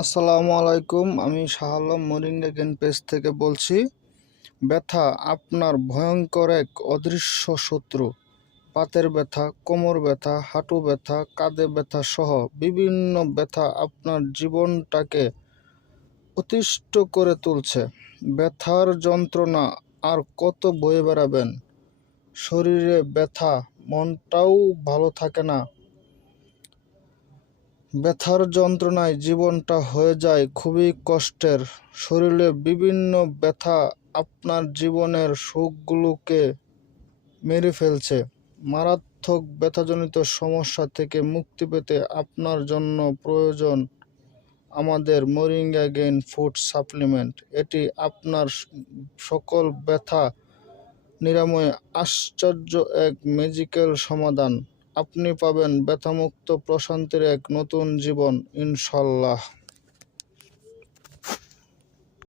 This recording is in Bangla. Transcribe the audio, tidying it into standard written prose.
আসসালামু আলাইকুম। আমি Shah Alam moringa gain page থেকে বলছি। ব্যথা আপনার ভয়ঙ্কর এক অদৃশ্য শত্রু। পাতের ব্যথা, কোমর ব্যথা, হাঁটু ব্যথা, কাঁধে ব্যথা সহ বিভিন্ন ব্যথা আপনার জীবনটাকে অতিষ্ঠ করে তুলছে। ব্যথার যন্ত্রণা আর কত বয়ে বেড়াবেন? শরীরে ব্যথা, মনটাও ভালো থাকে না। ব্যথার যন্ত্রণায় জীবনটা হয়ে যায় খুবই কষ্টের। শরীরে বিভিন্ন ব্যথা আপনার জীবনের সুখগুলোকে মেরে ফেলছে। মারাত্মক ব্যথাজনিত সমস্যা থেকে মুক্তি পেতে আপনার জন্য প্রয়োজন আমাদের মোরিঙ্গা গেইন ফুড সাপ্লিমেন্ট। এটি আপনার সকল ব্যথা নিরাময়ে আশ্চর্য এক ম্যাজিক্যাল সমাধান। আপনি পাবেন ব্যথামুক্ত প্রশান্তির এক নতুন জীবন, ইনশাল্লাহ।